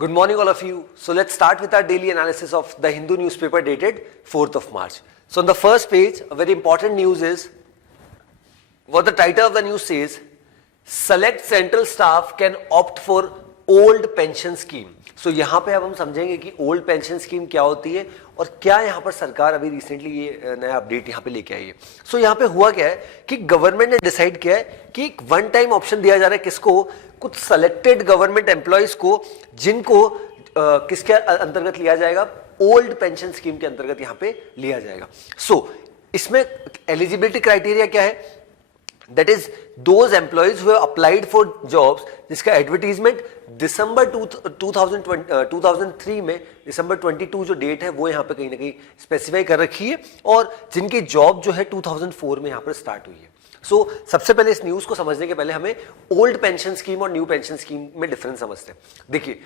Good morning, all of you. So let's start with our daily analysis of the Hindu newspaper dated 4th of March. So on the first page, a very important news is, what the title of the news says, select central staff can opt for old pension scheme. So यहाँ पे अब हम समझेंगे कि old pension scheme क्या होती है और क्या यहाँ पर सरकार अभी रिसेंटली ये नया अपडेट यहाँ पे लेके आई है. सो यहाँ पे हुआ क्या है कि गवर्नमेंट ने डिसाइड किया है कि एक वन टाइम ऑप्शन दिया जा रहा है किसको, कुछ सेलेक्टेड गवर्नमेंट एम्प्लॉयज को, जिनको किसके अंतर्गत लिया जाएगा, ओल्ड पेंशन स्कीम के अंतर्गत यहाँ पे लिया जाएगा. सो इसमें एलिजिबिलिटी क्राइटेरिया क्या है, that is those employees who have applied for jobs जिसका एडवर्टीजमेंट दिसंबर 2003 में दिसंबर 22 जो डेट है वो यहाँ पे कहीं ना कहीं स्पेसिफाई कर रखी है और जिनकी जॉब जो है 2004 में यहाँ पर स्टार्ट हुई है. सो सबसे पहले इस न्यूज को समझने के पहले हमें ओल्ड पेंशन स्कीम और न्यू पेंशन स्कीम में डिफरेंस समझते हैं. देखिए,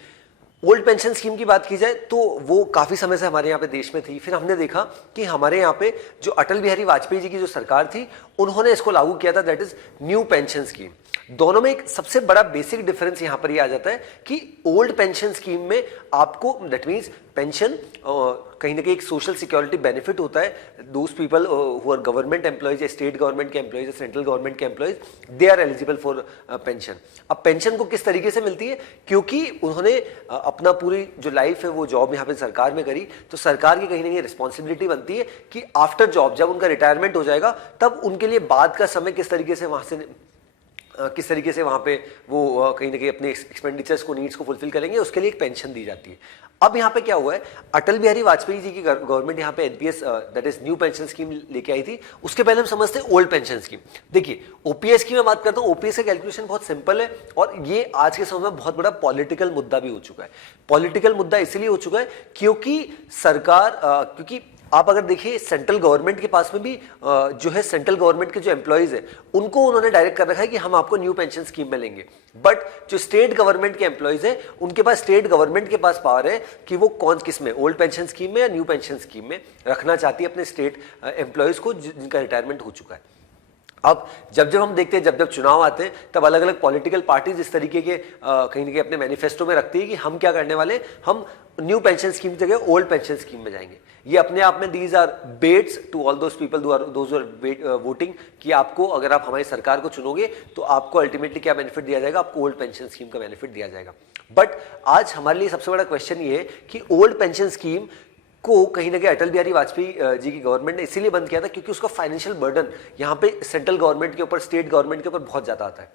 ओल्ड पेंशन स्कीम की बात की जाए तो वो काफी समय से हमारे यहाँ पे देश में थी. फिर हमने देखा कि हमारे यहाँ पे जो अटल बिहारी वाजपेयी जी की जो सरकार थी उन्होंने इसको लागू किया था, that is new pension scheme. दोनों में एक सबसे बड़ा बेसिक डिफरेंस यहाँ पर ये आ जाता है कि ओल्ड पेंशन स्कीम में आपको दैट मीन्स पेंशन कहीं ना कहीं एक सोशल सिक्योरिटी बेनिफिट होता है. Those people who are government employees, state government के एम्प्लॉयज, सेंट्रल गवर्नमेंट के employees, they are eligible for pension. अब पेंशन को किस तरीके से मिलती है, क्योंकि उन्होंने अपना पूरी जो लाइफ है वो जॉब यहाँ पे सरकार में करी, तो सरकार की कहीं ना कहीं रिस्पॉन्सिबिलिटी बनती है कि आफ्टर जॉब जब उनका रिटायरमेंट हो जाएगा तब उनके लिए बाद का समय किस तरीके से वहां पे वो कहीं ना कहीं अपने एक्सपेंडिचर्स को, नीड्स को फुलफिल करेंगे, उसके लिए एक पेंशन दी जाती है. अब यहाँ पे क्या हुआ है, अटल बिहारी वाजपेयी जी की गवर्नमेंट यहाँ पे NPS that is new pension scheme लेके आई थी. उसके पहले हम समझते हैं ओल्ड पेंशन स्कीम. देखिए, ओपीएस की मैं बात करता हूँ. ओपीएस का कैलकुलेशन बहुत सिंपल है और ये आज के समय में बहुत बड़ा पॉलिटिकल मुद्दा भी हो चुका है. पॉलिटिकल मुद्दा इसलिए हो चुका है क्योंकि सरकार क्योंकि आप अगर देखिए सेंट्रल गवर्नमेंट के पास में भी जो है सेंट्रल गवर्नमेंट के जो एम्प्लॉयज है उनको उन्होंने डायरेक्ट कर रखा है कि हम आपको न्यू पेंशन स्कीम में लेंगे. बट जो स्टेट गवर्नमेंट के एम्प्लॉयज है उनके पास, स्टेट गवर्नमेंट के पास पावर है कि वो कौन किस में, ओल्ड पेंशन स्कीम में या न्यू पेंशन स्कीम में रखना चाहती है अपने स्टेट एम्प्लॉयज को जिनका रिटायरमेंट हो चुका है. अब जब हम देखते हैं, जब चुनाव आते हैं तब अलग अलग पॉलिटिकल पार्टीज इस तरीके के कहीं ना कहीं अपने मैनिफेस्टो में रखती है कि हम क्या करने वाले, हम न्यू पेंशन स्कीम की जगह ओल्ड पेंशन स्कीम में जाएंगे. ये अपने आप में these are bets to all those people those are voting कि आपको, अगर आप हमारी सरकार को चुनोगे तो आपको अल्टीमेटली क्या बेनिफिट दिया जाएगा, आपको ओल्ड पेंशन स्कीम का बेनिफिट दिया जाएगा. बट आज हमारे लिए सबसे बड़ा क्वेश्चन ये है कि ओल्ड पेंशन स्कीम को कहीं ना कहीं अटल बिहारी वाजपेयी जी की गवर्नमेंट ने इसीलिए बंद किया था क्योंकि उसका फाइनेंशियल बर्डन यहाँ पे सेंट्रल गवर्नमेंट के ऊपर, स्टेट गवर्नमेंट के ऊपर बहुत ज्यादा आता है.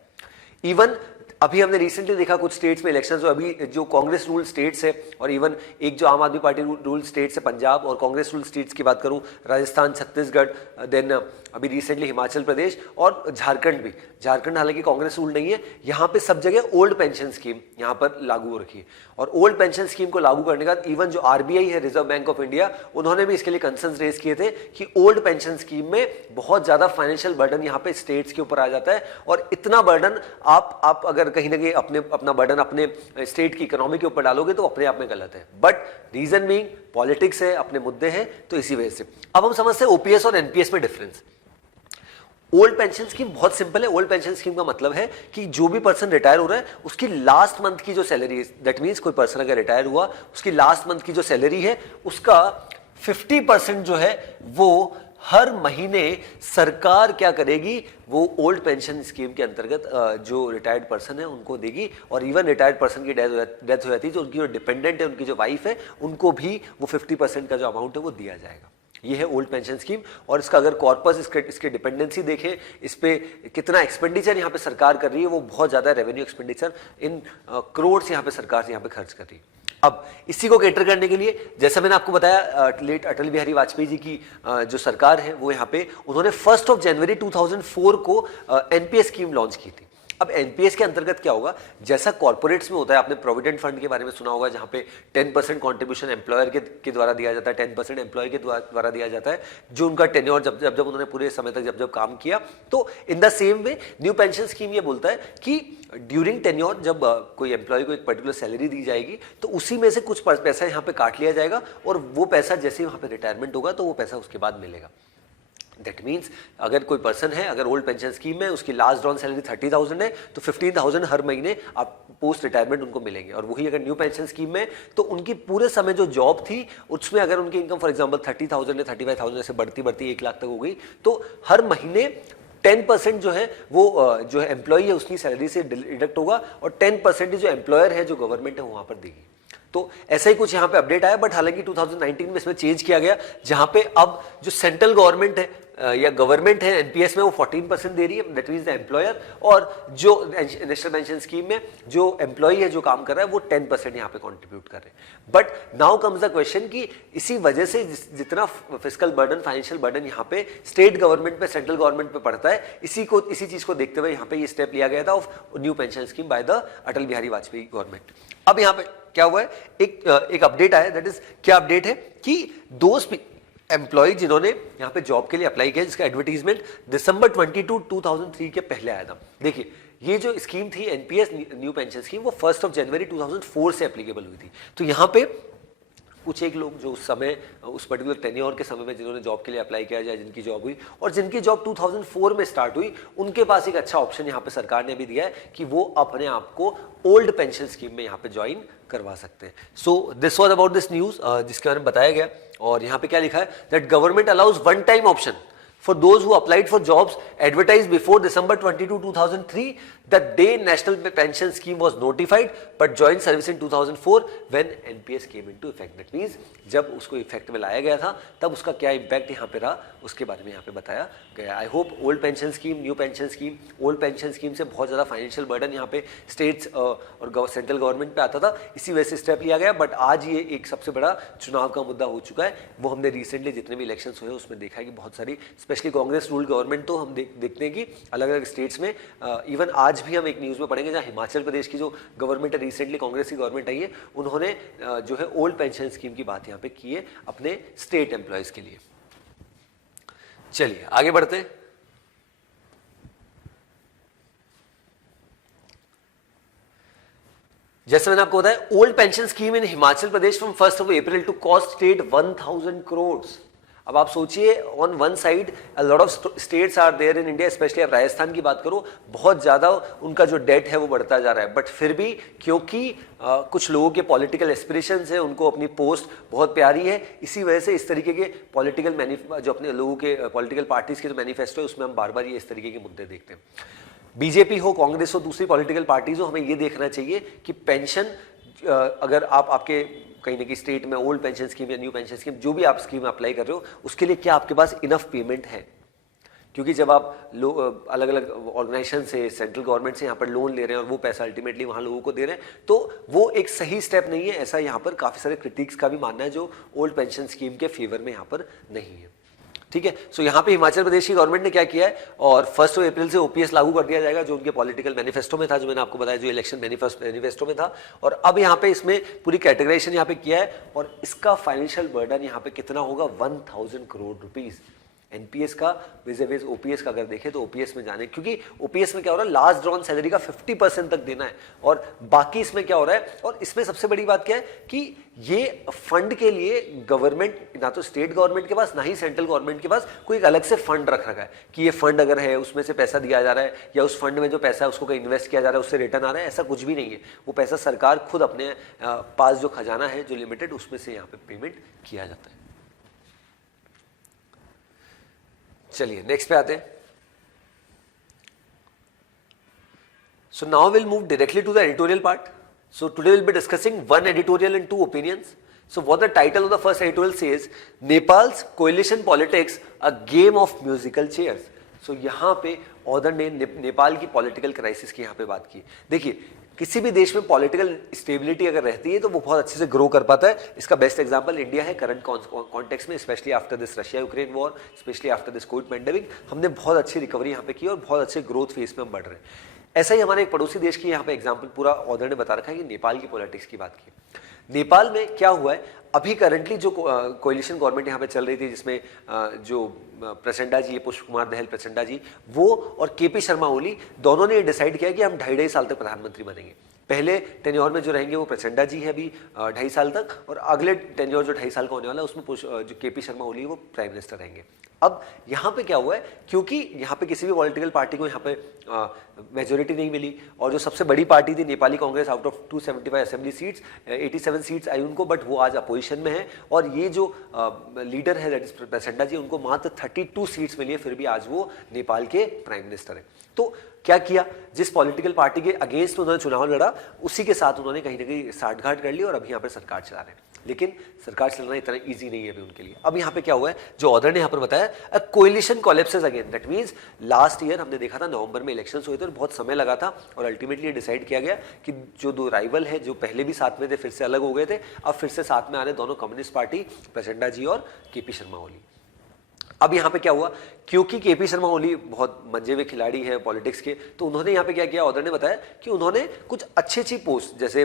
इवन अभी हमने रिसेंटली देखा कुछ स्टेट्स में इलेक्शंस, जो अभी जो कांग्रेस रूल स्टेट्स है और इवन एक जो आम आदमी पार्टी रूल स्टेट्स है पंजाब, और कांग्रेस रूल स्टेट्स की बात करूं राजस्थान, छत्तीसगढ़, देन अभी रिसेंटली हिमाचल प्रदेश और झारखंड भी. झारखंड हालांकि कांग्रेस रूल नहीं है, यहाँ पे सब जगह ओल्ड पेंशन स्कीम यहाँ पर लागू हो रखी है. और ओल्ड पेंशन स्कीम को लागू करने का इवन जो आरबीआई है, रिजर्व बैंक ऑफ इंडिया, उन्होंने भी इसके लिए कंसर्न्स रेज किए थे कि ओल्ड पेंशन स्कीम में बहुत ज्यादा फाइनेंशियल बर्डन यहाँ पे स्टेट्स के ऊपर आ जाता है और इतना बर्डन आप अगर कहीं ना कहीं अपना बर्डन अपने स्टेट की इकोनॉमी के ऊपर डालोगे तो अपने आप में गलत है. बट रीजन बीइंग पॉलिटिक्स है, अपने मुद्दे हैं, तो इसी वजह से. अब हम समझते हैं ओपीएस और एनपीएस में डिफरेंस. ओल्ड पेंशन स्कीम बहुत सिंपल है. ओल्ड पेंशन स्कीम का मतलब है कि जो भी पर्सन रिटायर हो रहा है उसकी लास्ट मंथ की जो सैलरी है, दैट मीन्स कोई पर्सन अगर रिटायर हुआ उसकी लास्ट मंथ की जो सैलरी है उसका 50% जो है वो हर महीने सरकार क्या करेगी, वो ओल्ड पेंशन स्कीम के अंतर्गत जो रिटायर्ड पर्सन है उनको देगी. और इवन रिटायर्ड पर्सन की डेथ हो जाती है, जो उनकी जो डिपेंडेंट है, उनकी जो वाइफ है, उनको भी वो 50% का जो अमाउंट है वो दिया जाएगा. ये है ओल्ड पेंशन स्कीम. और इसका अगर कॉर्पस, इसके डिपेंडेंसी देखें, इस पे कितना एक्सपेंडिचर यहाँ पे सरकार कर रही है, वो बहुत ज्यादा रेवेन्यू एक्सपेंडिचर इन करोड़ से यहाँ पे सरकार यहाँ पे खर्च कर रही है. अब इसी को कैटर करने के लिए, जैसा मैंने आपको बताया, लेट अटल बिहारी वाजपेयी जी की जो सरकार है वो यहाँ पे उन्होंने 1 जनवरी 2004 को एनपीएस स्कीम लॉन्च की थी. अब एनपीएस के अंतर्गत क्या होगा, जैसा कॉर्पोरेट्स में होता है, आपने प्रोविडेंट फंड के बारे में सुना होगा, जहां पे 10% कॉन्ट्रीब्यूशन एम्प्लॉयर के द्वारा दिया जाता है, 10% एम्प्लॉय के द्वारा दिया जाता है, जो उनका टेन्योर जब उन्होंने पूरे समय तक जब काम किया. तो in the same way new pension scheme ये बोलता है कि ड्यूरिंग टेन्योर जब कोई एम्प्लॉय को एक पर्टिकुलर सैलरी दी जाएगी तो उसी में से कुछ पैसा यहाँ पे काट लिया जाएगा और वो पैसा जैसे ही वहां पे रिटायरमेंट होगा तो वो पैसा उसके बाद मिलेगा. दैट मीन्स अगर कोई पर्सन है, अगर ओल्ड पेंशन स्कीम में उसकी लास्ट ड्रॉन सैलरी 30,000 है तो 15,000 हर महीने आप पोस्ट रिटायरमेंट उनको मिलेंगे। और वही अगर न्यू पेंशन स्कीम में तो उनकी पूरे समय जो जॉब थी उसमें अगर उनकी इनकम फॉर एग्जांपल 30,000 या 35,000 ऐसे बढ़ती बढ़ती 1 लाख तक हो गई तो हर महीने 10% जो है वो जो है एम्प्लॉय है उसकी सैलरी से डिडक्ट होगा और 10% जो एम्प्लॉयर है जो गवर्नमेंट है वहां पर देगी। तो ऐसा ही कुछ यहाँ पे अपडेट आया, बट हालांकि 2019 में इसमें चेंज किया गया जहां पे अब जो सेंट्रल गवर्नमेंट है या गवर्नमेंट है एनपीएस में वो 14% दे रही है, दैट मींस द एम्प्लॉयर, और जो नेशनल पेंशन स्कीम में जो एम्प्लॉय है जो काम कर रहा है वो 10% यहाँ पे कंट्रीब्यूट कर रहे हैं। But now comes the question कि इसी वजह से जितना फिस्कल बर्डन, फाइनेंशियल बर्डन यहाँ पे स्टेट गवर्नमेंट पे, सेंट्रल गवर्नमेंट पे पड़ता है, इसी चीज को देखते हुए यहाँ पे ये स्टेप लिया गया था of new pension scheme by the Atal Bihari Vajpayee government. अब यहाँ पे क्या हुआ है, एक अपडेट आया, दैट इज क्या अपडेट है कि दोस्त एम्प्लॉय जिन्होंने यहाँ पे जॉब के लिए अप्लाई किया जिसका एडवर्टीजमेंट दिसंबर 22, 2003 के पहले आया था। देखिए ये जो स्कीम थी एनपीएस न्यू पेंशन स्कीम वो 1 जनवरी 2004 से एप्लीकेबल हुई थी। तो यहाँ पे कुछ एक लोग जो उस समय उस पर्टिकुलर टेन्योर के समय में जिन्होंने जॉब के लिए अप्लाई किया या जिनकी जॉब हुई और जिनकी जॉब 2004 में स्टार्ट हुई उनके पास एक अच्छा ऑप्शन यहाँ पे सरकार ने भी दिया है कि वो अपने आप को ओल्ड पेंशन स्कीम में यहाँ पे ज्वाइन करवा सकते हैं। So this was about this news जिसके बारे में बताया गया। और यहाँ पे क्या लिखा है, that government allows one time option for those who applied for jobs advertised before December 22, 2003, the day National Pension Scheme was notified, but joined service in 2004 when NPS came into effect. That means जब उसको effect में लाया गया था तब उसका क्या impact यहाँ पे रहा उसके बारे में यहाँ पे बताया गया। I hope old pension scheme, new pension scheme, old pension scheme से बहुत ज़्यादा फाइनेंशियल बर्डन यहाँ पे स्टेट्स और सेंट्रल गवर्नमेंट पे आता था, इसी वजह से स्टेप लिया गया। बट आज ये एक सबसे बड़ा चुनाव का मुद्दा हो चुका है। वो हमने रिसेंटली जितने भी इलेक्शन हुए उसमें देखा है कि बहुत सारी स्पेशली कांग्रेस रूल गवर्नमेंट तो हम देखते हैं कि अलग अलग स्टेट्स में इवन आज भी हम एक न्यूज़ में पढ़ेंगे जहाँ हिमाचल प्रदेश की जो गवर्नमेंट है, रिसेंटली कांग्रेस की गवर्नमेंट आई है, उन्होंने जो है ओल्ड पेंशन स्कीम की बात यहाँ पे की है अपने स्टेट एम्प्लॉयज के लिए। चलिए आगे बढ़ते हैं। जैसे मैंने आपको बताया old pension scheme in Himachal Pradesh from 1 April to cost state 1000 crore. अब आप सोचिए on one side a lot of states are there in India, specially आप राजस्थान की बात करो, बहुत ज्यादा उनका जो डेट है वो बढ़ता जा रहा है। बट फिर भी क्योंकि कुछ लोगों के पॉलिटिकल एस्पिरेशंस है, उनको अपनी पोस्ट बहुत प्यारी है, इसी वजह से इस तरीके के पॉलिटिकल जो अपने लोगों के पॉलिटिकल पार्टीज के जो मैनिफेस्टो है उसमें हम बार बार ये इस तरीके के मुद्दे देखते हैं। बीजेपी हो, कांग्रेस हो, दूसरी पॉलिटिकल पार्टीज हो, हमें ये देखना चाहिए कि पेंशन अगर आपके कहीं ना कहीं स्टेट में ओल्ड पेंशन स्कीम या न्यू पेंशन स्कीम जो भी आप स्कीम अप्लाई कर रहे हो उसके लिए क्या आपके पास इनफ पेमेंट है। क्योंकि जब आप अलग अलग ऑर्गेनाइजेशन से, सेंट्रल गवर्नमेंट से यहाँ पर लोन ले रहे हैं और वो पैसा अल्टीमेटली वहाँ लोगों को दे रहे हैं तो वो एक सही स्टेप नहीं है। ऐसा यहाँ पर काफ़ी सारे क्रिटिक्स का भी मानना है जो ओल्ड पेंशन स्कीम के फेवर में यहाँ पर नहीं है। ठीक है, सो यहाँ पे हिमाचल प्रदेश की गवर्नमेंट ने क्या किया है और 1 अप्रैल से ओपीएस लागू कर दिया जाएगा जो उनके पॉलिटिकल मैनिफेस्टो में था, जो मैंने आपको बताया जो इलेक्शन मैनिफेस्टो में था। और अब यहाँ पे इसमें पूरी कैटेगराइजेशन यहाँ पे किया है और इसका फाइनेंशियल बर्डन यहाँ पे कितना होगा 1000 करोड़ रुपीज। एनपीएस का विज ओपीएस का अगर देखें तो ओपीएस में जाने, क्योंकि ओपीएस में क्या हो रहा है लास्ट ड्रॉन सैलरी का 50% तक देना है और बाकी इसमें क्या हो रहा है। और इसमें सबसे बड़ी बात क्या है कि ये फंड के लिए गवर्नमेंट ना तो स्टेट गवर्नमेंट के पास ना ही सेंट्रल गवर्नमेंट के पास कोई एक अलग से फंड रख रखा है कि ये फंड अगर है उसमें से पैसा दिया जा रहा है या उस फंड में जो पैसा है उसको कहीं इन्वेस्ट किया जा रहा है उससे रिटर्न आ रहा है, ऐसा कुछ भी नहीं है। वो पैसा सरकार खुद अपने पास जो खजाना है जो लिमिटेड उसमें से यहाँ पे पेमेंट किया जाता है। चलिए नेक्स्ट पे आते हैं। So now will move directly to the editorial part. So today we'll be discussing one editorial and two opinions. So what the title of the first editorial says, Nepal's coalition politics, a game of musical chairs. So यहाँ पे author ने नेपाल की political crisis की यहाँ पे बात की। देखिए किसी भी देश में पॉलिटिकल स्टेबिलिटी अगर रहती है तो वो बहुत अच्छे से ग्रो कर पाता है। इसका बेस्ट एग्जांपल इंडिया है करंट कॉन्टेक्स्ट में, specially after this Russia Ukraine war, specially after this Covid pandemic, हमने बहुत अच्छी रिकवरी यहाँ पे की और बहुत अच्छे ग्रोथ फेज में हम बढ़ रहे हैं। ऐसा ही हमारे एक पड़ोसी देश की यहाँ पे एग्जांपल पूरा ऑथर ने बता रखा है कि नेपाल की पॉलिटिक्स की बात की। नेपाल में क्या हुआ है अभी करंटली जो कोalition गवर्नमेंट यहाँ पे चल रही थी जिसमें जो प्रचंडा जी, पुष्प कुमार दहल प्रचंडा जी, वो और केपी शर्मा ओली दोनों ने डिसाइड किया कि हम 2.5 साल तक प्रधानमंत्री बनेंगे। पहले टेन्योर में जो रहेंगे वो प्रचंडा जी है अभी 2.5 साल तक, और अगले टेन्योर जो 2.5 साल का होने वाला है उसमें जो केपी शर्मा ओली है वो प्राइम मिनिस्टर रहेंगे। अब यहाँ पे क्या हुआ है, क्योंकि यहाँ पे किसी भी पॉलिटिकल पार्टी को यहाँ पे मेजोरिटी नहीं मिली, और जो सबसे बड़ी पार्टी थी Nepali Congress, out of 275 assembly seats 87 seats आई उनको, बट वो आज अपोजिशन में है, और ये जो लीडर है दैट इज प्रचंडा जी, उनको मात्र 32 सीट्स मिली है, फिर भी आज वो नेपाल के प्राइम मिनिस्टर है। तो क्या किया, जिस पॉलिटिकल पार्टी के अगेंस्ट उन्होंने चुनाव लड़ा उसी के साथ उन्होंने कहीं ना कहीं साठगांठ कर ली, और अभी यहाँ पर सरकार चला रहे हैं। लेकिन सरकार चलाना इतना इजी नहीं है अभी उनके लिए। अब यहाँ पे क्या हुआ है, जो ऑर्डर ने यहाँ पर बताया, अ collision collapses again, that means last year हमने देखा था नवंबर में इलेक्शंस हुए थे और बहुत समय लगा था, और अल्टीमेटली डिसाइड किया गया कि जो दो राइवल है, जो पहले भी साथ में थे फिर से अलग हो गए थे, अब फिर से साथ में आ रहे दोनों कम्युनिस्ट पार्टी प्रचंडा जी और केपी शर्मा ओली। अब यहाँ पे क्या हुआ, क्योंकि केपी शर्मा ओली बहुत मंजे हुए खिलाड़ी है पॉलिटिक्स के, तो उन्होंने यहाँ पे क्या किया, ऑर्डर ने बताया कि उन्होंने कुछ अच्छी पोस्ट, जैसे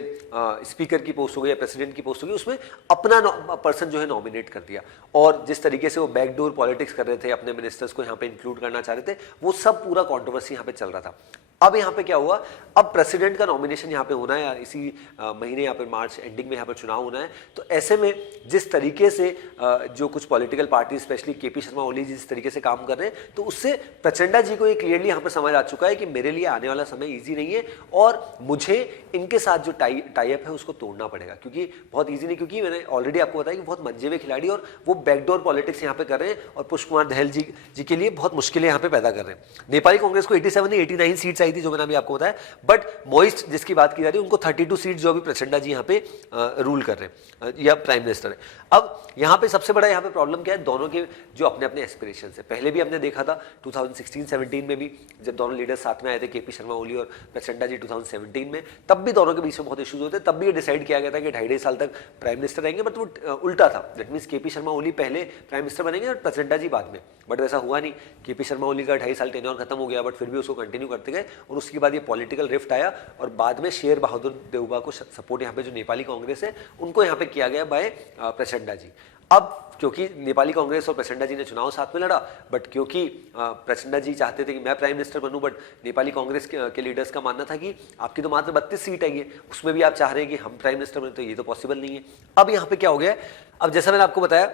स्पीकर की पोस्ट हो गई या प्रेसिडेंट की पोस्ट हो गई, उसमें अपना पर्सन जो है नॉमिनेट कर दिया, और जिस तरीके से वो बैकडोर पॉलिटिक्स कर रहे थे, अपने मिनिस्टर्स को यहाँ पे इंक्लूड करना चाह रहे थे, वो सब पूरा कॉन्ट्रोवर्सी यहाँ पे चल रहा था। अब यहाँ पे क्या हुआ, अब प्रेसिडेंट का नॉमिनेशन यहाँ पे होना है, इसी महीने यहाँ पे मार्च एंडिंग में यहाँ पे चुनाव होना है, तो ऐसे में जिस तरीके से जो कुछ political party specially KP Sharma Oli जिस तरीके से काम कर रहे हैं, तो उससे प्रचंडा जी को ये क्लियरली यहाँ पे समझ आ चुका है कि मेरे लिए आने वाला समय ईजी नहीं है, और मुझे इनके साथ जो टाई अप है उसको तोड़ना पड़ेगा, क्योंकि बहुत ईजी नहीं, क्योंकि मैंने ऑलरेडी आपको बताया कि बहुत मंजे हुए खिलाड़ी और वो बैकडोर पॉलिटिक्स यहाँ पे कर रहे हैं, और पुष्प कुमार दहल जी के लिए बहुत मुश्किलें यहाँ पे पैदा कर रहे हैं। नेपाली कांग्रेस को 87 या 89 सीट्स आई थी, जो मैंने अभी आपको बताया, बट मोइस्ट जिसकी बात की जा रही है उनको 32 सीट जो अभी प्रचंडा जी यहाँ पे रूल कर रहे हैं या प्राइम मिनिस्टर है। अब यहाँ पे सबसे बड़ा यहाँ पे प्रॉब्लम क्या है, दोनों के जो अपने अपने एस्पिरेशंस है। पहले भी हमने देखा था 2016-17 में भी, जब दोनों लीडर्स साथ में आए थे, केपी शर्मा ओली और प्रचंडा जी 2017 में, तब भी दोनों के बीच में बहुत इश्यूज होते, तब भी ये डिसाइड किया गया था कि 2.5 साल तक प्राइम मिनिस्टर रहेंगे, बट वो उल्टा था, दैट मीन्स केपी शर्मा ओली पहले प्राइम मिनिस्टर बनेंगे और प्रचंडा जी बाद में, बट वैसा हुआ नहीं। केपी शर्मा ओली का 2.5 साल टेन्योर खत्म हो गया, बट फिर भी उसको कंटिन्यू करते गए, और उसके बाद ये पॉलिटिकल रिफ्ट आया, और बाद में शेर बहादुर देउबा को सपोर्ट यहाँ पे जो नेपाली कांग्रेस है उनको यहाँ पे किया गया बाय प्रचंडा जी। अब क्योंकि नेपाली कांग्रेस और प्रचंडा जी ने चुनाव साथ में लड़ा, बट क्योंकि प्रचंडा जी चाहते थे कि मैं प्राइम मिनिस्टर बनूं, बट नेपाली कांग्रेस के लीडर्स का मानना था कि आपकी तो मात्र 32 सीट आई है, उसमें भी आप चाह रहे हैं कि हम प्राइम मिनिस्टर बने, तो ये तो पॉसिबल नहीं है। अब यहाँ पे क्या हो गया, अब जैसा मैंने आपको बताया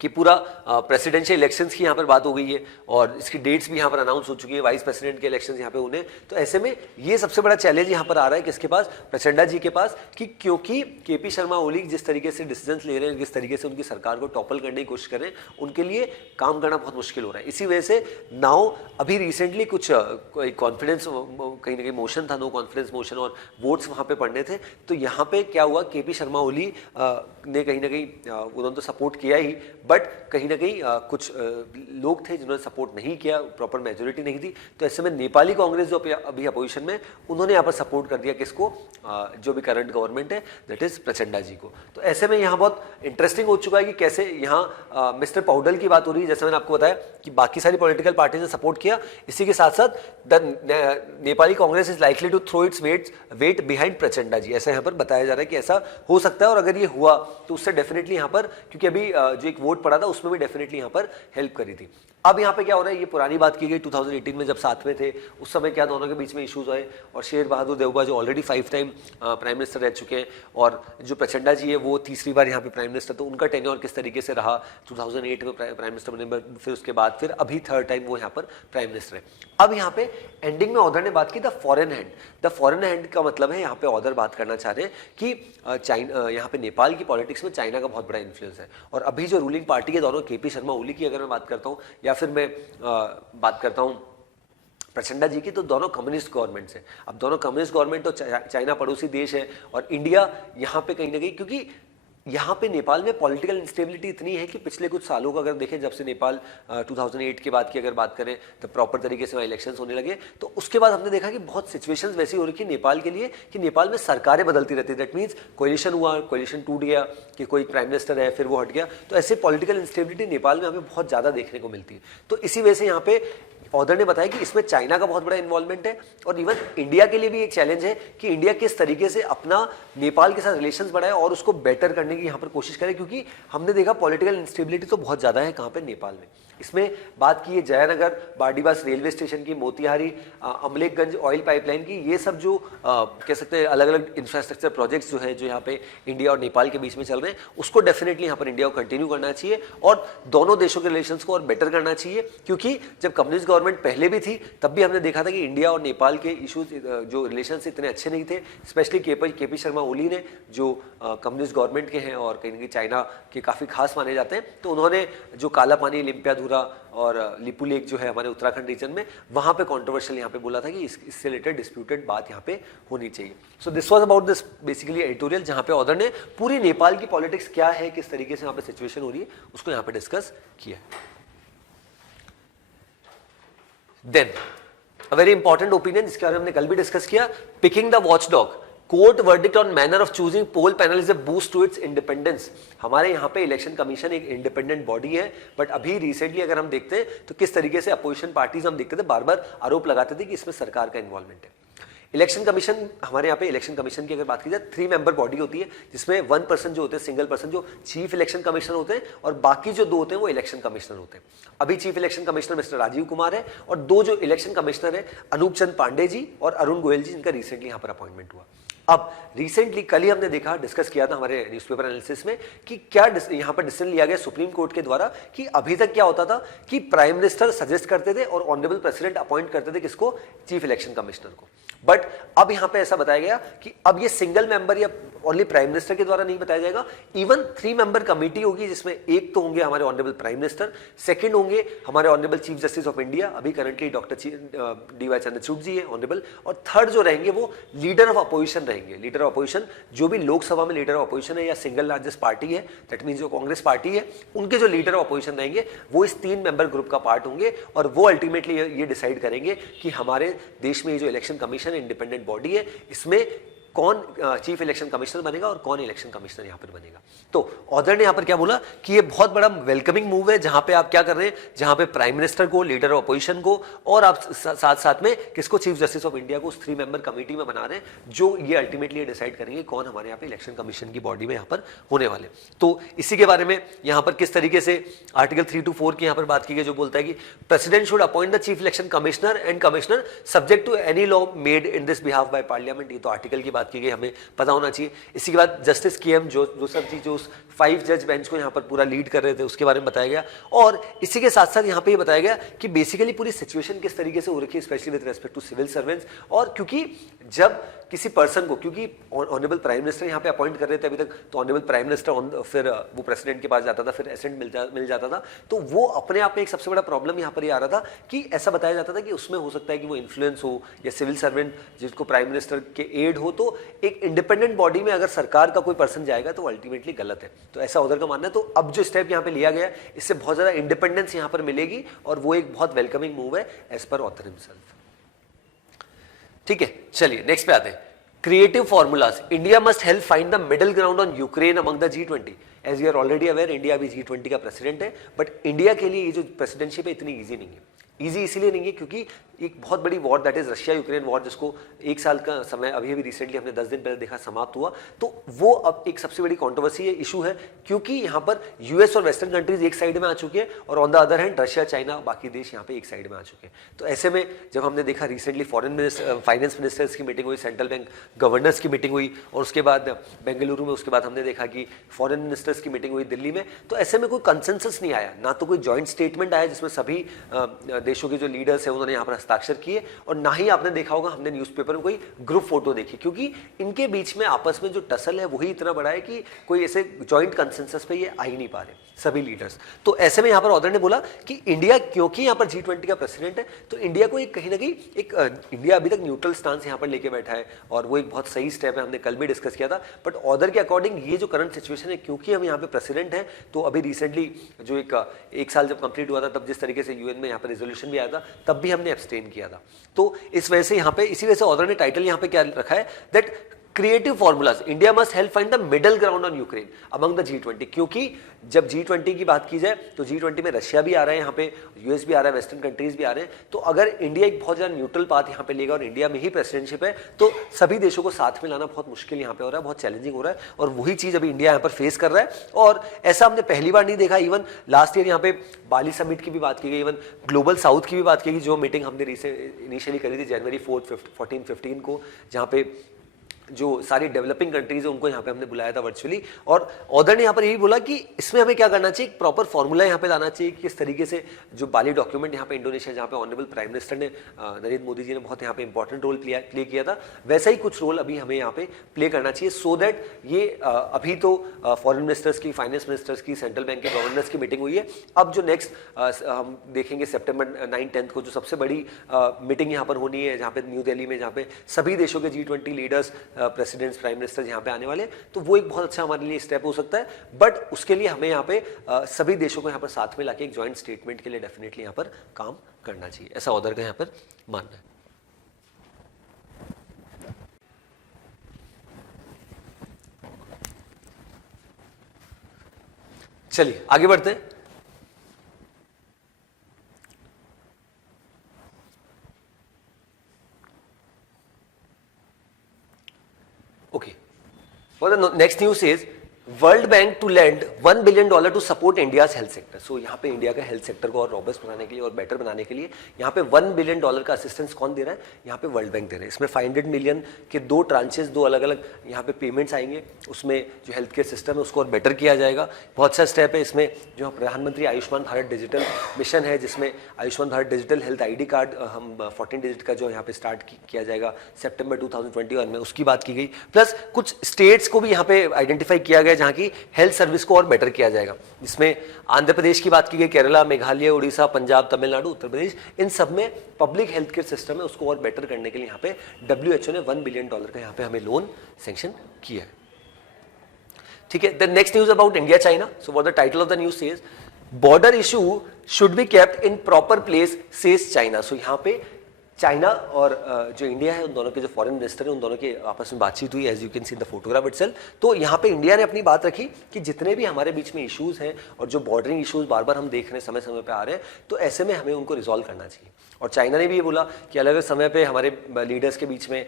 कि पूरा प्रेसिडेंशियल इलेक्शंस की यहाँ पर बात हो गई है, और इसकी डेट्स भी यहाँ पर अनाउंस हो चुकी है, वाइस प्रेसिडेंट के इलेक्शंस यहाँ पे होने, तो ऐसे में ये सबसे बड़ा चैलेंज यहाँ पर आ रहा है किसके पास, प्रचंडा जी के पास, कि क्योंकि केपी शर्मा ओली जिस तरीके से डिसीजंस ले रहे हैं, किस तरीके से उनकी सरकार को टॉपल करने की कोशिश कर रहे हैं, उनके लिए काम करना बहुत मुश्किल हो रहा है। इसी वजह से नाउ अभी रिसेंटली कुछ कॉन्फिडेंस कहीं ना कहीं मोशन था, नो कॉन्फिडेंस मोशन, और वोट्स वहाँ पे पड़ने थे, तो यहाँ पे क्या हुआ, केपी शर्मा ओली ने कहीं ना कहीं उन्होंने तो सपोर्ट किया ही, बट कहीं ना कहीं कुछ लोग थे जिन्होंने सपोर्ट नहीं किया, प्रॉपर मेजोरिटी नहीं थी, तो ऐसे में नेपाली कांग्रेस जो अभी अपोजिशन में, उन्होंने यहाँ पर सपोर्ट कर दिया किसको, जो भी करंट गवर्नमेंट है दैट इज प्रचंडा जी को। तो ऐसे में यहाँ बहुत इंटरेस्टिंग हो चुका है कि कैसे यहाँ मिस्टर पौडल की बात हो रही है, जैसे मैंने आपको बताया कि बाकी सारी पॉलिटिकल पार्टी ने सपोर्ट किया, इसी के साथ साथ the Nepali Congress is likely to throw its weight behind Prachanda ji, ऐसा यहाँ पर बताया जा रहा है कि ऐसा हो सकता है, और अगर ये हुआ तो उससे डेफिनेटली यहाँ पर, क्योंकि अभी जो एक वोट पड़ा था उसमें भी डेफिनेटली यहाँ पर हेल्प करी थी। अब यहाँ पे क्या हो रहा है, ये पुरानी बात की गई 2018 में जब साथ में थे, उस समय क्या दोनों के बीच में इश्यूज आए, और शेर बहादुर देउबा जो ऑलरेडी 5 टाइम प्राइम मिनिस्टर रह चुके हैं, और जो प्रचंडा जी है वो तीसरी बार यहाँ पे प्राइम मिनिस्टर, तो उनका टेन्योर किस तरीके से रहा, 2008 में प्राइम मिनिस्टर बने, फिर उसके बाद फिर अभी 3rd टाइम वो यहाँ पर प्राइम मिनिस्टर है। अब यहाँ पे एंडिंग में ऑर्डर ने बात की the foreign hand. The foreign hand का मतलब है यहाँ पे ऑर्डर बात करना चाह रहे हैं कि चाइना, यहाँ पे नेपाल की पॉलिटिक्स में चाइना का बहुत बड़ा इन्फ्लुएंस है, और अभी जो रूलिंग पार्टी है दोनों, केपी शर्मा ओली की अगर मैं बात करता हूँ या फिर मैं बात करता हूँ प्रचंडा जी की, तो दोनों कम्युनिस्ट गवर्नमेंट्स हैं। अब दोनों कम्युनिस्ट गवर्नमेंट, तो चाइना पड़ोसी देश है, और इंडिया यहाँ पे कहीं ना कहीं, क्योंकि यहाँ पे नेपाल में पॉलिटिकल इंस्टेबिलिटी इतनी है कि पिछले कुछ सालों का अगर देखें, जब से नेपाल 2008 के बाद की अगर बात करें, तो प्रॉपर तरीके से वहाँ इलेक्शंस होने लगे, तो उसके बाद हमने देखा कि बहुत सिचुएशंस वैसी हो रही है नेपाल के लिए कि नेपाल में सरकारें बदलती रहती है, दैट मीन्स कोलिशन हुआ, कोलिशन टूट गया, कि कोई प्राइम मिनिस्टर है फिर वो हट गया, तो ऐसे पॉलिटिकल इंस्टेबिलिटी नेपाल में हमें बहुत ज़्यादा देखने को मिलती है। तो इसी वजह से यहाँ पे ऑर्डर ने बताया कि इसमें चाइना का बहुत बड़ा इन्वॉल्वमेंट है, और इवन इंडिया के लिए भी एक चैलेंज है कि इंडिया किस तरीके से अपना नेपाल के साथ रिलेशंस बढ़ाए और उसको बेटर करने की यहाँ पर कोशिश करे, क्योंकि हमने देखा पॉलिटिकल इंस्टेबिलिटी तो बहुत ज़्यादा है कहाँ पे, नेपाल में। इसमें बात की है जयनगर बार्डीबास रेलवे स्टेशन की, मोतिहारी अमलेखगंज ऑयल पाइपलाइन की, ये सब जो कह सकते हैं अलग अलग इंफ्रास्ट्रक्चर प्रोजेक्ट्स जो है जो यहाँ पे इंडिया और नेपाल के बीच में चल रहे हैं, उसको डेफिनेटली यहाँ पर इंडिया को कंटिन्यू करना चाहिए और दोनों देशों के रिलेशंस को और बेटर करना चाहिए। क्योंकि जब कम्युनिस्ट गवर्नमेंट पहले भी थी तब भी हमने देखा था कि इंडिया और नेपाल के इशूज जो रिलेशंस इतने अच्छे नहीं थे, स्पेशली केपी शर्मा ओली ने जो कम्युनिस्ट गवर्नमेंट के हैं और कहीं ना कहीं चाइना के काफ़ी खास माने जाते हैं, तो उन्होंने जो काला पानी, लिम्पियाधुरा और लिपू लेक जो है हमारे उत्तराखंड रीजन में, वहाँ पे कंट्रोवर्शियल यहाँ पे बोला था कि इससे रिलेटेड डिस्प्यूटेड बात यहाँ पे होनी चाहिए। So this was about this basically editorial, जहाँ पे ऑथर ने पूरी नेपाल की पॉलिटिक्स क्या है, किस तरीके से यहाँ पे सिचुएशन हो रही है, उसको यहाँ पे डिस्कस किया। Then a very important opinion जिसके बारे में हमने कल भी डिस्कस किया, picking the watchdog, court verdict on manner of choosing poll panel is a boost to its independence. हमारे यहाँ पे इलेक्शन कमीशन एक इंडिपेंडेंट बॉडी है, बट अभी रिसेंटली अगर हम देखते हैं तो किस तरीके से अपोजिशन पार्टीज हम देखते थे बार बार आरोप लगाते थे कि इसमें सरकार का इन्वॉल्वमेंट है। इलेक्शन कमीशन, हमारे यहाँ पे इलेक्शन कमीशन की अगर बात की जाए 3 मेंबर बॉडी होती है, जिसमें 1 पर्सन जो होते हैं, सिंगल पर्सन जो चीफ इलेक्शन कमिश्नर होते हैं, और बाकी जो 2 होते हैं वो इलेक्शन कमिश्नर होते हैं। अभी chief election commissioner mister Rajiv Kumar है और 2 जो इलेक्शन कमिश्नर है अनूप चंद पांडे जी और अरुण गोयल जी, जिनका रिसेंटली यहाँ पर अपॉइंटमेंट हुआ। अब रिसेंटली कल ही हमने देखा, डिस्कस किया था हमारे न्यूज़पेपर एनालिसिस में कि क्या यहाँ पर डिसीजन लिया गया सुप्रीम कोर्ट के द्वारा कि अभी तक क्या होता था कि प्राइम मिनिस्टर सजेस्ट करते थे और ऑनरेबल प्रेसिडेंट अपॉइंट करते थे किसको, चीफ इलेक्शन कमिश्नर को। बट अब यहां पे ऐसा बताया गया कि अब ये सिंगल मेंबर या ओनली प्राइम मिनिस्टर के द्वारा नहीं बताया जाएगा, इवन 3 मेंबर कमेटी होगी, जिसमें एक तो होंगे हमारे ऑनरेबल प्राइम मिनिस्टर, सेकंड होंगे हमारे honourable chief justice of India, अभी करंटली डॉक्टर DY चंद्रचूड़ जी है ऑनरेबल, और थर्ड जो रहेंगे वो लीडर ऑफ अपोजिशन रहेंगे। लीडर ऑफ अपोजिशन जो भी लोकसभा में लीडर ऑफ अपोजिशन है या सिंगल लार्जेस्ट पार्टी है, दैट मीन जो कांग्रेस पार्टी है, उनके जो लीडर ऑफ अपोजिशन रहेंगे वो इस 3 मेंबर ग्रुप का पार्ट होंगे और वो अल्टीमेटली ये डिसाइड करेंगे कि हमारे देश में ये जो इलेक्शन कमीशन इंडिपेंडेंट बॉडी है, इसमें कौन चीफ इलेक्शन कमिश्नर बनेगा और कौन इलेक्शन कमिश्नर यहां पर बनेगा। तो ऑथर ने यहां पर क्या बोला कि ये बहुत बड़ा वेलकमिंग मूव है, जहां पे आप क्या कर रहे हैं, जहां पे प्राइम मिनिस्टर को, लीडर ऑफ अपोजिशन को और आप साथ साथ में किसको, चीफ जस्टिस ऑफ इंडिया को उस 3 मेंबर कमेटी में बना रहे हैं, जो ये अल्टीमेटली डिसाइड करेंगे कौन हमारे यहाँ पे इलेक्शन कमीशन की बॉडी में यहाँ पर होने वाले। तो इसी के बारे में यहाँ पर किस तरीके से आर्टिकल 3 to 4 की यहाँ पर बात की गई, जो बोलता है कि president should appoint the chief election commissioner and commissioner subject to any law made in this behalf by parliament. ये तो आर्टिकल की बात की गई, हमें पता होना चाहिए। इसी के बाद जस्टिस KM जोसेफ जी जो 5 जज बेंच को यहाँ पर पूरा लीड कर रहे थे, उसके बारे में बताया गया। और इसी के साथ साथ यहाँ पे ये बताया गया कि बेसिकली पूरी सिचुएशन किस तरीके से हो रखी है, specially with respect to civil servants. और क्योंकि जब किसी पर्सन को, क्योंकि ऑनरेबल प्राइम मिनिस्टर यहाँ पे अपॉइंट कर रहे थे अभी तक, तो ऑनरेबल प्राइम मिनिस्टर फिर वो प्रेसिडेंट के पास जाता था, फिर एसेंट मिल जाता था, तो वो अपने आप में एक सबसे बड़ा प्रॉब्लम यहाँ पर ये आ रहा था कि ऐसा बताया जाता था कि उसमें हो सकता है कि वो इन्फ्लुएंस हो या सिविल सर्वेंट जिसको प्राइम मिनिस्टर के एड हो, तो एक इंडिपेंडेंट बॉडी में अगर सरकार का कोई पर्सन जाएगा तो अल्टीमेटली गलत है। तो ऐसा उधर का मानना है। तो अब जो स्टेप यहाँ पे लिया गया, इससे बहुत ज्यादा इंडिपेंडेंस यहाँ पर मिलेगी और वो एक बहुत वेलकमिंग मूव है एज पर ऑथर हिमसेल्फ। ठीक है, चलिए नेक्स्ट पे आते हैं। Creative formulas, India must help find the middle ground on Ukraine among the G20। As you are already aware, India अभी G20 का प्रेसिडेंट है, बट इंडिया के लिए ये जो प्रेसिडेंटशिप है इतनी ईजी नहीं है। ईजी इसलिए नहीं है क्योंकि एक बहुत बड़ी war that is Russia Ukraine war, जिसको 1 साल का समय अभी रिसेंटली हमने 10 दिन पहले देखा समाप्त हुआ, तो वो अब एक सबसे बड़ी कंट्रोवर्सी है, इशू है, क्योंकि यहाँ पर यूएस और वेस्टर्न कंट्रीज एक साइड में आ चुके हैं और on the other hand Russia, China, बाकी देश यहाँ पे एक साइड में आ चुके हैं। तो ऐसे में जब हमने देखा रिसेंटली फाइनेंस मिनिस्टर्स की मीटिंग हुई, सेंट्रल बैंक गवर्नर्स की मीटिंग हुई, और उसके बाद बेंगलुरु में, उसके बाद हमने देखा कि फॉरेन मिनिस्टर्स की मीटिंग हुई दिल्ली में, तो ऐसे में कोई कंसेंसस नहीं आया, ना तो कोई जॉइंट स्टेटमेंट आया जिसमें सभी देशों के जो लीडर्स हैं उन्होंने यहाँ पर हस्ताक्षर किए, और ना ही आपने देखा होगा, हमने न्यूज़पेपर में कोई ग्रुप फोटो देखी, क्योंकि इनके बीच में आपस में जो टसल है वही इतना बड़ा है कि कोई ऐसे जॉइंट कंसेंसस पे ये आ ही नहीं पा रहे सभी लीडर्स। तो ऐसे में यहाँ पर ऑथर ने बोला कि इंडिया, क्योंकि यहाँ पर G20 का प्रेसिडेंट है, तो इंडिया को एक कहीं ना कहीं इंडिया अभी तक न्यूट्रल स्टांस यहाँ पर लेके बैठा है और वो एक बहुत सही स्टेप है, हमने कल भी डिस्कस किया था। बट ऑथर के अकॉर्डिंग ये जो करंट सिचुएशन है, क्योंकि हम यहाँ पे प्रेसिडेंट हैं, तो अभी रिसेंटली जो एक साल जब कंप्लीट हुआ था, तब जिस तरीके से यूएन में यहाँ पर रेजोल्यूशन भी आया था, तब भी हमने एब्सटेन किया था। तो इस वजह से यहाँ पे, इसी वजह से ऑथर ने टाइटल यहाँ पे क्या रखा है, that creative formulas, India must help find the middle ground on Ukraine among the G20, क्योंकि जब G20 की बात की जाए तो G20 में रशिया भी आ रहा है, यहाँ पे यूएस भी आ रहा है, वेस्टर्न कंट्रीज भी आ रहे हैं, तो अगर इंडिया एक बहुत ज्यादा न्यूट्रल पाथ यहाँ पे लेगा और इंडिया में ही प्रेसिडेंटशिप है तो सभी देशों को साथ में लाना बहुत मुश्किल यहाँ पे हो रहा है, बहुत चैलेंजिंग हो रहा है, और वही चीज अभी इंडिया यहाँ पर फेस कर रहा है। और ऐसा हमने पहली बार नहीं देखा, इवन लास्ट ईयर यहाँ पे बाली समिट की भी बात की गई, इवन ग्लोबल साउथ की भी बात की गई, जो मीटिंग हमने इनिशियली करी थी जनवरी 14, 15 को, जहाँ पे जो सारी डेवलपिंग कंट्रीज है उनको यहाँ पे हमने बुलाया था वर्चुअली, और ऑदर ने यहाँ पर यही बोला कि इसमें हमें क्या करना चाहिए, एक प्रॉपर फॉर्मूला यहाँ पे लाना चाहिए कि किस तरीके से जो बाली डॉक्यूमेंट यहाँ पे इंडोनेशिया, जहाँ पे ऑनरेबल प्राइम मिनिस्टर ने नरेंद्र मोदी जी ने बहुत यहाँ पे इंपॉर्टेंट रोल प्ले किया था, वैसा ही कुछ रोल अभी हमें यहाँ पे प्ले करना चाहिए, सो दैट ये अभी तो फॉरेन मिनिस्टर्स की, फाइनेंस मिनिस्टर्स की, सेंट्रल बैंक के गवर्नर्स की मीटिंग हुई है, अब जो नेक्स्ट हम देखेंगे सितंबर 9-10 को जो सबसे बड़ी मीटिंग यहाँ पर होनी है, जहाँ पे न्यू दिल्ली में, जहाँ पे सभी देशों के G20 leaders, presidents, prime minister यहाँ पे आने वाले, तो वो एक बहुत अच्छा हमारे लिए स्टेप हो सकता है। बट उसके लिए हमें यहाँ पे सभी देशों को यहाँ पर साथ में लाके एक जॉइंट स्टेटमेंट के लिए डेफिनेटली यहाँ पर काम करना चाहिए, ऐसा ऑदर का यहाँ पर मानना है। चलिए आगे बढ़ते हैं। Okay. Well, the next news is world bank to land $1 billion to support India's health sector. So यहाँ पे इंडिया का हेल्थ सेक्टर को और रॉबस्ट बनाने के लिए और बेटर बनाने के लिए यहाँ पे $1 बिलियन का असिस्टेंस कौन दे रहा है, यहाँ पे वर्ल्ड बैंक दे रहा है। इसमें 500 मिलियन के 2 ट्रांचेस, 2 अलग अलग यहाँ पे पेमेंट्स आएंगे, उसमें जो हेल्थ केयर सिस्टम है उसको और बेटर किया जाएगा। बहुत सा स्टेप है इसमें, जो प्रधानमंत्री आयुष्मान भारत डिजिटल मिशन है, जिसमें Ayushman Bharat digital health ID card हम 14 डिजिट का जो यहाँ पे स्टार्ट किया जाएगा सितंबर 2021 में, उसकी बात की गई। प्लस कुछ स्टेट्स को भी यहाँ पे आइडेंटिफाई किया गया जहाँ की हेल्थ सर्विस को और बेटर किया जाएगा, जिसमें आंध्र प्रदेश की बात की गई, केरला, मेघालय, उड़ीसा, पंजाब, तमिलनाडु, उत्तर प्रदेश, इन सब में पब्लिक हेल्थ केयर सिस्टम है उसको और बेटर करने के लिए यहाँ पे WHO ने $1 बिलियन का यहाँ पे हमें लोन सैंक्शन किया है। ठीक है, the next news about India China. So what the title of the news says, border issue should be kept in proper place says China. So यहाँ पे चाइना और जो इंडिया है, उन दोनों के जो फॉरेन मिनिस्टर है, उन दोनों के आपस में बातचीत हुई, as you can see the photograph itself. तो यहाँ पे इंडिया ने अपनी बात रखी कि जितने भी हमारे बीच में इश्यूज हैं और जो बॉर्डरिंग इश्यूज बार बार हम देख रहे हैं, समय समय पे आ रहे हैं, तो ऐसे में हमें उनको रिजॉल्व करना चाहिए। और चाइना ने भी ये बोला कि अलग अलग समय पे हमारे लीडर्स के बीच में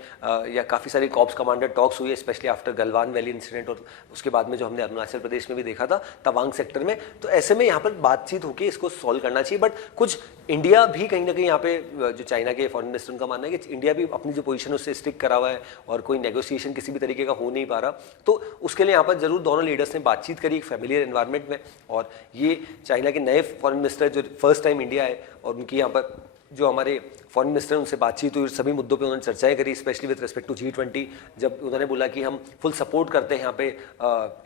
या काफ़ी सारी कॉप्स कमांडर टॉक्स हुई है, specially after Galwan valley incident, और उसके बाद में जो हमने अरुणाचल प्रदेश में भी देखा था तवांग सेक्टर में। तो ऐसे में यहाँ पर बातचीत होकर इसको सॉल्व करना चाहिए। बट कुछ इंडिया भी कहीं ना कहीं यहाँ पे, जो चाइना के फॉरेन मिनिस्टर का मानना है कि इंडिया भी अपनी जो पोजीशन उससे स्टिक करा हुआ है और कोई नेगोशिएशन किसी भी तरीके का हो नहीं पा रहा। तो उसके लिए यहाँ पर जरूर दोनों लीडर्स ने बातचीत करी एक फैमिलियर एनवायरनमेंट में। और ये चाइना के नए फॉरेन मिनिस्टर जो फर्स्ट टाइम इंडिया है, और उनकी यहाँ पर जो हमारे फॉरेन मिनिस्टर उनसे बातचीत हुई, सभी मुद्दों पे उन्होंने चर्चाएं करी, specially with respect to G20, जब उन्होंने बोला कि हम फुल सपोर्ट करते हैं यहाँ पे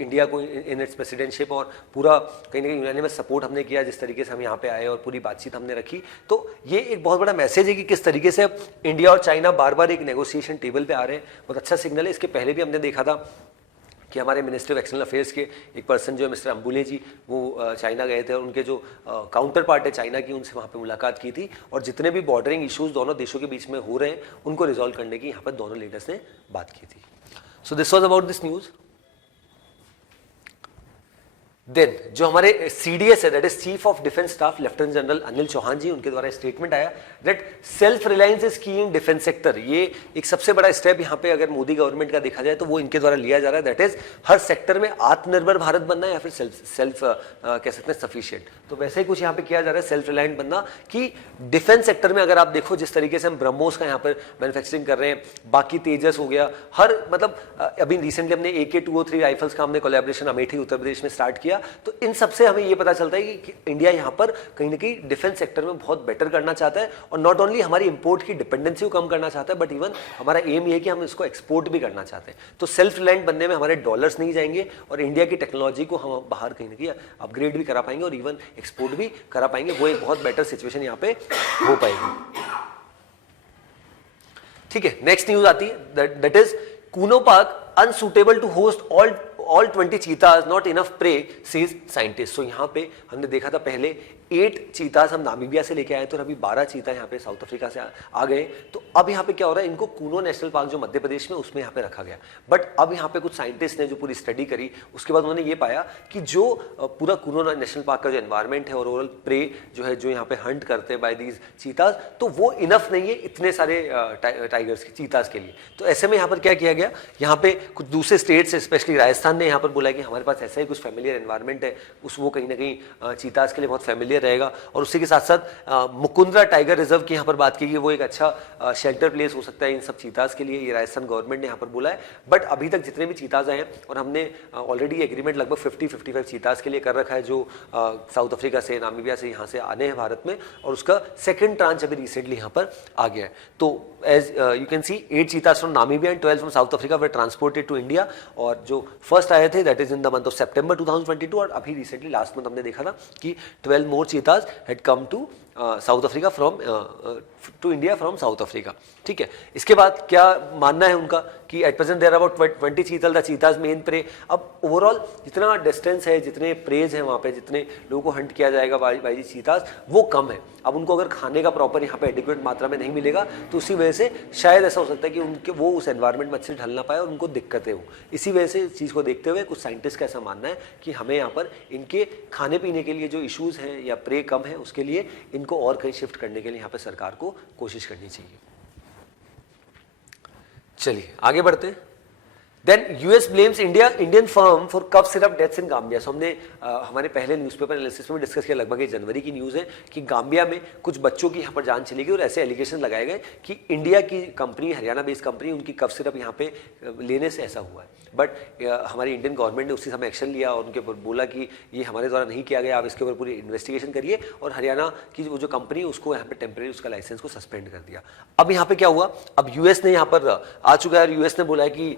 इंडिया को इन इट्स प्रेसिडेंटशिप, और पूरा कहीं ना कहीं यूनानिमस सपोर्ट हमने किया जिस तरीके से हम यहाँ पे आए और पूरी बातचीत हमने रखी। तो ये एक बहुत बड़ा मैसेज है कि किस तरीके से अब इंडिया और चाइना बार बार एक नेगोशिएशन टेबल पर आ रहे हैं, बहुत अच्छा सिग्नल है। इसके पहले भी हमने देखा था कि हमारे मिनिस्ट्री ऑफ एक्सटर्नल अफेयर्स के एक पर्सन जो है मिस्टर अंबुले जी, वो चाइना गए थे और उनके जो काउंटर पार्ट है चाइना की, उनसे वहाँ पे मुलाकात की थी, और जितने भी बॉर्डरिंग इश्यूज दोनों देशों के बीच में हो रहे हैं उनको रिजॉल्व करने की यहाँ पर दोनों लीडर्स ने बात की थी। So this was about this news. Then जो हमारे CDS है, that is chief of defence staff lieutenant general Anil Chauhan ji, उनके द्वारा स्टेटमेंट आया दैट सेल्फ रिलायंस इज की इन डिफेंस सेक्टर। ये एक सबसे बड़ा स्टेप यहाँ पे अगर मोदी गवर्नमेंट का देखा जाए तो वो इनके द्वारा लिया जा रहा है। दैट इज हर सेक्टर में आत्मनिर्भर भारत बनना है या फिर सेल्फ कह सकते हैं सफिशिएंट। तो वैसे ही कुछ यहाँ पे किया जा रहा है, सेल्फ रिलायंट बनना, कि डिफेंस सेक्टर में अगर आप देखो जिस तरीके से हम ब्रह्मोस का यहाँ पर मैन्युफैक्चरिंग कर रहे हैं, बाकी तेजस हो गया, हर मतलब अभी रिसेंटली हमने AK-203 राइफल्स का हमने कोलैबोरेशन अमेठी उत्तर प्रदेश में स्टार्ट किया। तो इन सबसे हमें ये पता चलता है कि इंडिया यहाँ पर कहीं ना कहीं डिफेंस सेक्टर में बहुत बेटर करना चाहता है, और नॉट ओनली हमारी इंपोर्ट की डिपेंडेंसी को कम करना चाहता है, बट इवन हमारा एम ये है कि हम इसको एक्सपोर्ट भी करना चाहते हैं। तो सेल्फ रिलायंट बनने में हमारे डॉलर्स नहीं जाएंगे, और इंडिया की टेक्नोलॉजी को हम बाहर कहीं ना कहीं अपग्रेड भी करा पाएंगे और इवन एक्सपोर्ट भी करा पाएंगे। वो एक बहुत बेटर सिचुएशन यहाँ पे हो पाएगी। ठीक है, नेक्स्ट न्यूज आती है, that is Kuno park unsuitable to host all 20 cheetahs, not enough prey, says scientist. So यहाँ पे हमने देखा था पहले 8 चीतास हम नामीबिया से लेके आए थे और अभी 12 चीता यहाँ पे साउथ अफ्रीका से आ गए। तो अब यहाँ पे क्या हो रहा है, इनको कूनो नेशनल पार्क जो मध्य प्रदेश में उसमें यहाँ पे रखा गया। बट अब यहाँ पे कुछ साइंटिस्ट ने जो पूरी स्टडी करी उसके बाद उन्होंने ये पाया कि जो पूरा कूनो नेशनल पार्क का जो एनवायरमेंट है और ओवरऑल प्रे जो है जो यहाँ पे हंट करते हैं बाय दीज चीतास, तो वो इनफ नहीं है इतने सारे टाइगर्स के चीतास के लिए। तो ऐसे में यहाँ पर क्या किया गया, यहाँ पे कुछ दूसरे स्टेट्स स्पेशली राजस्थान ने यहाँ पर बोला कि हमारे पास ऐसा ही कुछ फैमिलियर एनवायरमेंट है, उस वो कहीं ना कहीं चीतास के लिए बहुत फैमिलियर रहेगा। और उसी के साथ साथ मुकुंदरा टाइगर रिजर्व की यहाँ पर बात की गई, वो एक अच्छा शेल्टर प्लेस हो सकता है इन सब चीतास के लिए, ये राजस्थान गवर्नमेंट ने यहाँ पर बोला है। बट अभी तक जितने भी चीतास आए हैं, और हमने ऑलरेडी एग्रीमेंट लगभग 50-55 चीतास के लिए कर रखा है जो साउथ अफ्रीका से, नामीबिया से यहाँ से आने हैं भारत में, और उसका सेकंड ट्रांच अभी रिसेंटली यहाँ पर आ गया है। तो as you can see 8 cheetahs from Namibia and 12 from South Africa were transported to India. और जो फर्स्ट आए थे that is in the month of September 2022, और अभी रिसेंटली लास्ट मंथ हमने देखा था कि 12 more cheetahs had come to South Africa from to India from South Africa. ठीक है, इसके बाद क्या मानना है उनका कि एट प्रेजेंट देयर अबाउट 20 चीतल द चीताज मेन प्रे। अब ओवरऑल जितना डिस्टेंस है, जितने प्रेज हैं वहाँ पे, जितने लोगों को हंट किया जाएगा बाई चीताज, वो कम है। अब उनको अगर खाने का प्रॉपर यहाँ पे एडिक्वेट मात्रा में नहीं मिलेगा तो उसी वजह से शायद ऐसा हो सकता है कि उनके वो उस एनवायरमेंट में अच्छे से ढल ना पाए और उनको दिक्कतें हो। इसी वजह से इस चीज़ को देखते हुए कुछ साइंटिस्ट का ऐसा मानना है कि हमें यहाँ पर इनके खाने पीने के लिए जो इश्यूज़ हैं या प्रे कम है, उसके लिए इनको और कहीं शिफ्ट करने के लिए यहाँ पर सरकार को कोशिश करनी चाहिए। चलिए आगे बढ़ते हैं। Then US blames Indian firm for cough syrup deaths in Gambia. So हमने हमारे पहले न्यूज़पेपर एनालिसिस में डिस्कस किया, लगभग ये जनवरी की न्यूज़ है कि गाम्बिया में कुछ बच्चों की यहाँ पर जान चली गई और ऐसे एलिगेशन लगाए गए कि इंडिया की कंपनी, हरियाणा बेस्ड कंपनी, उनकी कफ सिरप यहाँ पे लेने से ऐसा हुआ है। बट हमारी इंडियन गवर्नमेंट ने उसी समय एक्शन लिया और उनके ऊपर बोला कि ये हमारे द्वारा नहीं किया गया, आप इसके ऊपर पूरी इन्वेस्टिगेशन करिए, और हरियाणा की वो जो कंपनी उसको यहाँ पे टेम्परेरी उसका लाइसेंस को सस्पेंड कर दिया। अब यहाँ पे क्या हुआ, अब यूएस ने यहाँ पर आ चुका है और यूएस ने बोला है कि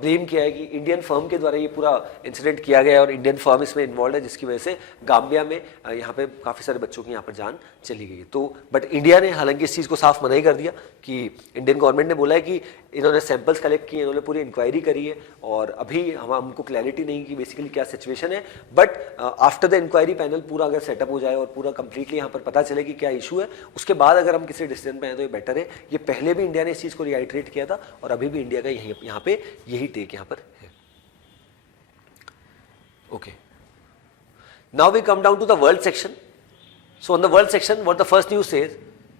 ब्लेम किया है कि इंडियन फर्म के द्वारा ये पूरा इंसिडेंट किया गया है और इंडियन फर्म इसमें इन्वॉल्व है, जिसकी वजह से गाम्बिया में यहाँ पे काफ़ी सारे बच्चों की यहाँ पर जान चली गई। तो बट इंडिया ने हालांकि इस चीज़ को साफ मना ही कर दिया कि इंडियन गवर्नमेंट ने बोला है कि इन्होंने सैंपल्स कलेक्ट किए, इन्होंने पूरी इंक्वायरी करी है और अभी हमको क्लैरिटी नहीं कि बेसिकली क्या सिचुएशन है। But after the inquiry panel पूरा अगर सेटअप हो जाए और पूरा कंप्लीटली यहाँ पर पता चले कि क्या इशू है, उसके बाद अगर हम किसी डिसीजन पे आए तो ये बेटर है। ये पहले भी इंडिया ने इस चीज़ को रिआइटरेट किया था और अभी भी इंडिया का यहाँ पे यही टेक यहाँ पर है। Okay, now we come down to the world section. So on the world section, what the first news says,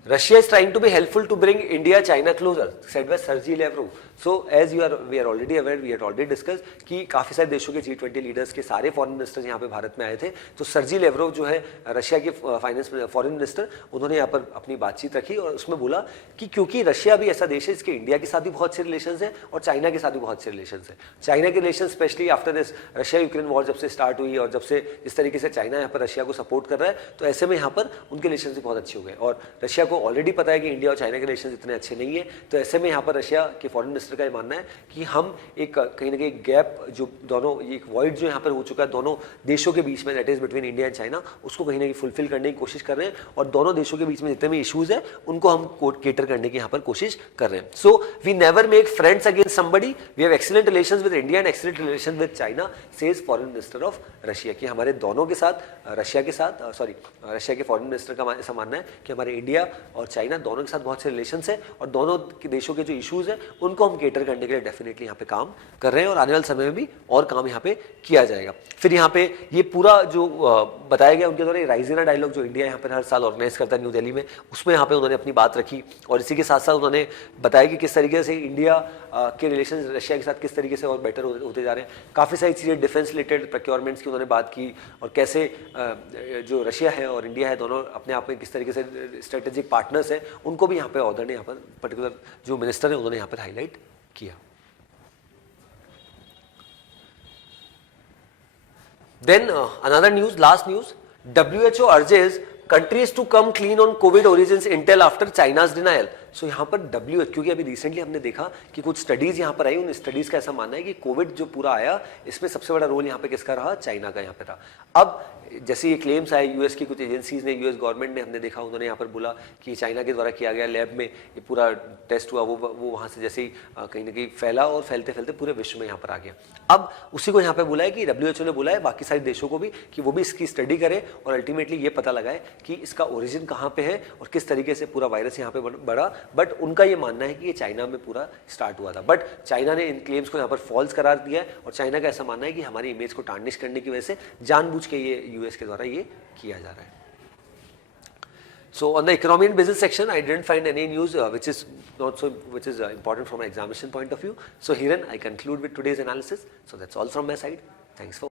Russia is trying to be helpful to bring India China closer, said by Sergey Lavrov. So as we are already aware, we had already discussed कि काफ़ी सारे देशों के G20 leaders के सारे foreign ministers यहाँ पे भारत में आए थे. तो सर्जी लेवरोव जो है रशिया के फॉरेन मिनिस्टर, उन्होंने यहाँ पर अपनी बातचीत रखी और उसमें बोला कि क्योंकि रशिया भी ऐसा देश है जिसके इंडिया के साथ भी बहुत से रिलेशन है और चाइना के साथ भी बहुत से रिलेशन है. चाइना के relation specially after this Russia Ukraine war जब से स्टार्ट हुई और जब से जिस तरीके से चाइना यहाँ पर रशिया को सपोर्ट कर रहा है, तो ऐसे में यहाँ पर उनके रिलेशन बहुत अच्छे हो गए. और रशिया को ऑलरेडी पता है कि इंडिया और चाइना के रिलेशन इतने अच्छे नहीं है. तो ऐसे में यहाँ पर रशिया के फॉरेन मिनिस्टर का ये मानना है कि हम एक कहीं ना कहीं गैप जो दोनों एक वॉइड जो यहाँ पर हो चुका है दोनों देशों के बीच में, that is between India and China, उसको कहीं ना कहीं फुलफिल करने की कोशिश कर रहे हैं और दोनों देशों के बीच में जितने भी इश्यूज है उनको हम केटर करने की यहाँ पर कोशिश कर रहे हैं. So we never make friends against somebody, we have excellent relations with India and excellent relation with China, says foreign minister of Russia. कि हमारे दोनों के साथ रशिया के फॉरेन मिनिस्टर का ऐसा मानना है कि हमारे इंडिया और चाइना दोनों के साथ बहुत से रिलेशंस है और दोनों के देशों के जो इश्यूज है उनको हम केटर करने के लिए डेफिनेटली यहाँ पे काम कर रहे हैं और आने वाले समय में भी और काम यहाँ पे किया जाएगा. फिर यहाँ पे ये पूरा जो बताया गया उनके द्वारा राइजिना डायलॉग जो इंडिया यहाँ पर हर साल ऑर्गेनाइज करता है न्यू दिल्ली में, उसमें यहाँ पे उन्होंने अपनी बात रखी और इसी के साथ साथ उन्होंने बताया कि किस तरीके से इंडिया के रिलेशन रशिया के साथ किस तरीके से और बेटर होते जा रहे हैं. काफ़ी सारी चीज़ें डिफेंस रिलेटेड प्रोक्योरमेंट्स की उन्होंने बात की और कैसे जो रशिया है और इंडिया है दोनों अपने आप में किस तरीके से स्ट्रेटेजिक पार्टनर्स हैं, उनको भी यहाँ पे ऑर्डर ने यहाँ पर पर्टिकुलर जो मिनिस्टर है उन्होंने यहाँ पर हाईलाइट किया. Then another news, last news, WHO urges countries to come clean on COVID origins intel after China's denial. सो यहाँ पर WHO, क्योंकि अभी रिसेंटली हमने देखा कि कुछ स्टडीज यहाँ पर आई, उन स्टडीज का ऐसा मानना है कि कोविड जो पूरा आया इसमें सबसे बड़ा रोल यहाँ पे किसका रहा, चाइना का यहाँ पे रहा। अब जैसे ये क्लेम्स आए यूएस की कुछ एजेंसीज ने, यूएस गवर्नमेंट ने, हमने देखा उन्होंने यहाँ पर बोला कि चाइना के द्वारा किया गया लैब में ये पूरा टेस्ट हुआ, वो वहाँ से जैसे ही कहीं ना कहीं फैला और फैलते फैलते पूरे विश्व में यहाँ पर आ गया। अब उसी को यहाँ पे बोला है कि WHO ने बोला है बाकी सारे देशों को भी कि वो भी इसकी स्टडी करें और अल्टीमेटली ये पता लगाए कि इसका ओरिजिन कहाँ पे है और किस तरीके से पूरा वायरस यहाँ पे बढ़ा। बट उनका ये मानना है कि ये चाइना में पूरा स्टार्ट हुआ था, बट चाइना ने इन क्लेम्स को यहाँ पर फॉल्स करार दिया है और चाइना का ऐसा मानना है कि हमारी इमेज को टार्निश करने की वजह से जानबूझ के ये यूएस के द्वारा ये किया जा रहा है। So on the economy and business section, I didn't find any news which is important from an examination point of view. So herein I conclude with today's analysis. So that's all from my side. Thanks for